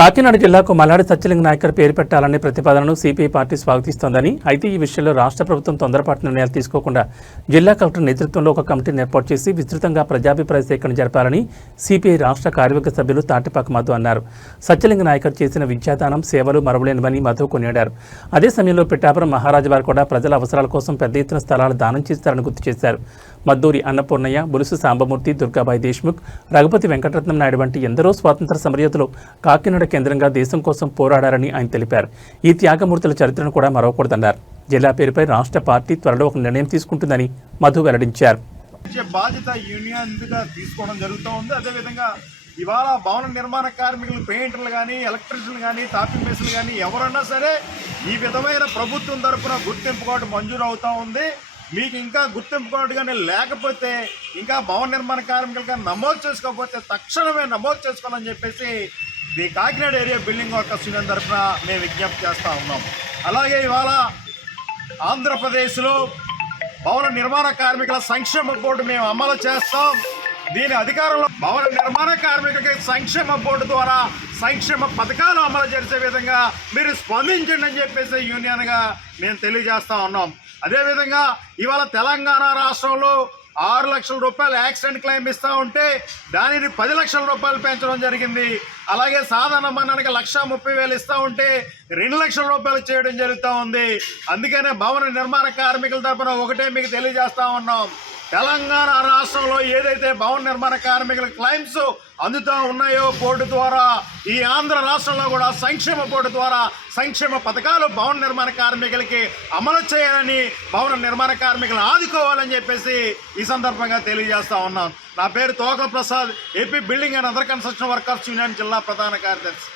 కాకినాడ జిల్లాకు మల్లాడి సత్యలింగ నాయకర్ పేరు పెట్టాలనే ప్రతిపాదనను సిపిఐ పార్టీ స్వాగతిస్తోందని అయితే ఈ విషయంలో రాష్ట్ర ప్రభుత్వం తొందరపాటు నిర్ణయాలు తీసుకోకుండా జిల్లా కలెక్టర్ నేతృత్వంలో ఒక కమిటీని ఏర్పాటు చేసి విస్తృతంగా ప్రజాభిప్రాయ సేకరణ జరపాలని సిపిఐ రాష్ట్ర కార్యవర్గ సభ్యులు తాటిపాక మధు అన్నారు. సత్యలింగ నాయకర్ చేసిన విద్యాదానం సేవలు మరవలేనివని మధు కొనియాడారు. అదే సమయంలో పిఠాపురం మహారాజు వారు కూడా ప్రజల అవసరాల కోసం పెద్ద ఎత్తున స్థలాలు దానం చేస్తారని గుర్తు చేశారు. మద్దూరి అన్నపూర్ణయ్య బులుసు సాంబమూర్తి దుర్గాబాయి దేశ్ముఖ్ రఘుపతి వెంకటరత్నం నాయుడు వంటి ఎందరో స్వాతంత్ర సమరయోధులు కాకినాడ కేంద్రంగా దేశం కోసం పోరాడారని ఆయన తెలిపారు. ఈ త్యాగమూర్తుల చరిత్రను కూడా మరవకూడదన్నారు. జిల్లా పేరుపై రాష్ట్ర పార్టీ త్వరలో ఒక నిర్ణయం తీసుకుంటుందని మధు వెల్లడించారు. బాధ్యత యూనియన్గా తీసుకోవడం జరుగుతూ ఉంది. అదేవిధంగా ఇవాళ భవన నిర్మాణ కార్మికులు పెయింటర్లు కానీ ఎలక్ట్రీషియన్లు కానీ టాపింగ్ మేసులు కానీ ఎవరన్నా సరే ఈ విధమైన ప్రభుత్వం తరపున గుర్తింపు కార్డు మంజూరు అవుతూ ఉంది. మీకు ఇంకా గుర్తింపు కార్డు కానీ లేకపోతే ఇంకా భవన నిర్మాణ కార్మికులుగా నమోదు చేసుకోకపోతే తక్షణమే నమోదు చేసుకోవాలని చెప్పేసి the Kakinada area building workers union తరఫున మేము విజ్ఞప్తి చేస్తూ ఉన్నాం. అలాగే ఇవాళ ఆంధ్రప్రదేశ్లో భవన నిర్మాణ కార్మికుల సంక్షేమ బోర్డు మేము అమలు చేస్తాం. దీని అధికారంలో భవన నిర్మాణ కార్మికులకి సంక్షేమ బోర్డు ద్వారా సంక్షేమ పథకాలు అమలు చేసే విధంగా మీరు స్పందించండి అని చెప్పేసి యూనియన్గా మేము తెలియజేస్తూ ఉన్నాం. అదేవిధంగా ఇవాళ తెలంగాణ రాష్ట్రంలో ఆరు లక్షల రూపాయలు యాక్సిడెంట్ క్లెయిమ్ ఇస్తూ ఉంటే దానిని పది లక్షల రూపాయలు పెంచడం జరిగింది. అలాగే సాధారణ మరణానికి లక్ష ముప్పై వేలు ఇస్తూ ఉంటే రెండు లక్షల రూపాయలు చేయడం జరుగుతూ ఉంది. అందుకనే భవన నిర్మాణ కార్మికుల తరపున ఒకటే మీకు తెలియజేస్తా ఉన్నాం. తెలంగాణ రాష్ట్రంలో ఏదైతే భవన నిర్మాణ కార్మికుల క్లైమ్స్ అందుతూ ఉన్నాయో బోర్డు ద్వారా ఈ ఆంధ్ర రాష్ట్రంలో కూడా సంక్షేమ బోర్డు ద్వారా సంక్షేమ పథకాలు భవన నిర్మాణ కార్మికులకి అమలు చేయాలని భవన నిర్మాణ కార్మికులను ఆదుకోవాలని చెప్పేసి ఈ సందర్భంగా తెలియజేస్తా ఉన్నాం నా పేరు Tokala Prasad AP building and other construction workers union జిల్లా ప్రధాన కార్యదర్శి.